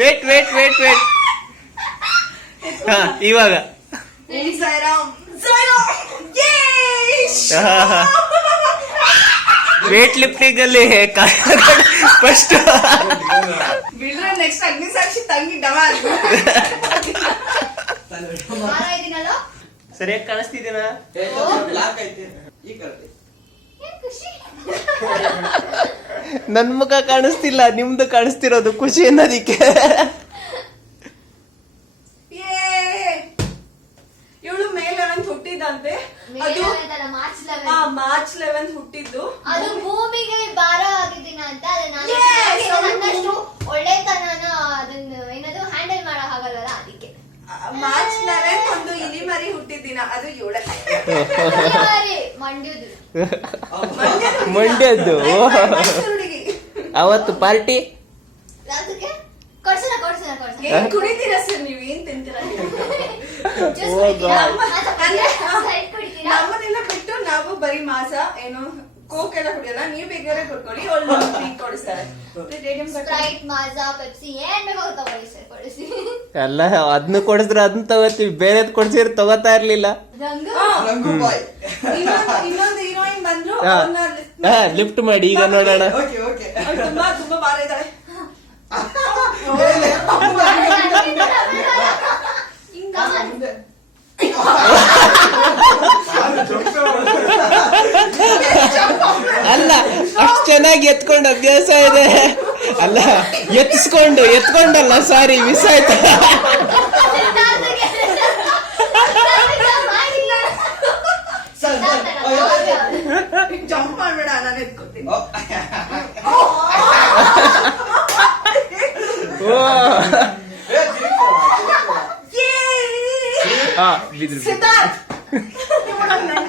Wait wait wait wait. ಹಾ ಇವಾಗ weight lifting ಅಲ್ಲಿ ಫಸ್ಟ್ ಬಿಡ್ರೆ ನೆಕ್ಸ್ಟ್ ಅಗ್ನಿ ಸಾಕ್ಷಿ ತಂಗಿ ಡಮಾಲ್. ಸರಿಯಾಗಿ ಕಾಣಿಸ್ತಿದ್ದೀನ? ನನ್ ಮುಖ ಕಾಣಿಸ್ತಿಲ್ಲ, ನಿಮ್ದು ಕಾಣಿಸ್ತಿರೋದು ಖುಷಿ ಅನ್ನೋದಿಕ್ಕೆ. ಇವಳು ಮೇ 11 ಹುಟ್ಟಿದಂತೆ, ಅದು ಮಾರ್ಚ್ 11 ಹುಟ್ಟಿದ್ದು. ಅದು ಭೂಮಿಗೆ ಭಾರ ಆಗಿದ್ದೀನ ಅಂತ. ನನ್ನಷ್ಟು ಒಳ್ಳೆತನನ ಅದನ್ನ ಏನದು ಹ್ಯಾಂಡಲ್ ಮಾಡಕ್ ಆಗಲ್ಲ, ಅದಕ್ಕೆ ಮಾರ್ಚ್ 11 ಒಂದು ಇಲಿ ಮರಿ ಹುಟ್ಟಿದ್ದಿನ, ಅದು ಇವಳೆ. ಮಂಡ್ಯದ್ದು ಅವತ್ತು ಪಾರ್ಟಿ ಏನ್ ಕುಡಿತೀರಾ ಸರ್, ನೀವ್ ಏನ್ ತಿಂತೀರಾ? ನಮ್ಮನ್ನೆಲ್ಲ ಬಿಟ್ಟು ನಾವು ಬರೀ ಮಾಸ ಏನು ಕೋಕ್ ಎಲ್ಲ ಕುಡಿಯಲ್ಲ, ನೀವ್ ಬೇಕಾದ್ರೆ ಕೊಡ್ಕೊಳ್ಳಿ, ಅವ್ರು ಕೊಡಿಸ್ತಾರೆ. ಅಲ್ಲ ಅದನ್ನ ಕೊಡಿಸಿದ್ರೆ ಅದನ್ನ ತಗೋತೀವಿ, ಬೇರೆದ್ ಕೊಡ್ಸಿದ್ರೆ ತಗೋತಾ ಇರ್ಲಿಲ್ಲ. ಇನ್ನೊಂದು ಹೀರೋಯಿನ್ ಬಂದ್ರು, ಲಿಫ್ಟ್ ಮಾಡಿ ಈಗ ನೋಡೋಣ. ತುಂಬಾ ತುಂಬಾ ಭಾರ ಇದ್ದಾಳೆ. ಅಲ್ಲ ಅಷ್ಟು ಚೆನ್ನಾಗಿ ಎತ್ಕೊಂಡು ಅಭ್ಯಾಸ ಇದೆ. ಅಲ್ಲ ಎತ್ಕೊಂಡಲ್ಲ, ಸಾರಿ ಮಿಸ್ ಆಯ್ತು. ಜಂಪ್ ಮಾಡ್ಬೇಡ, ನಾನು ಎತ್ಕೊತೀನಿ. ಸಿದ್ಧಾರ್ಥ್ ನನ್ನ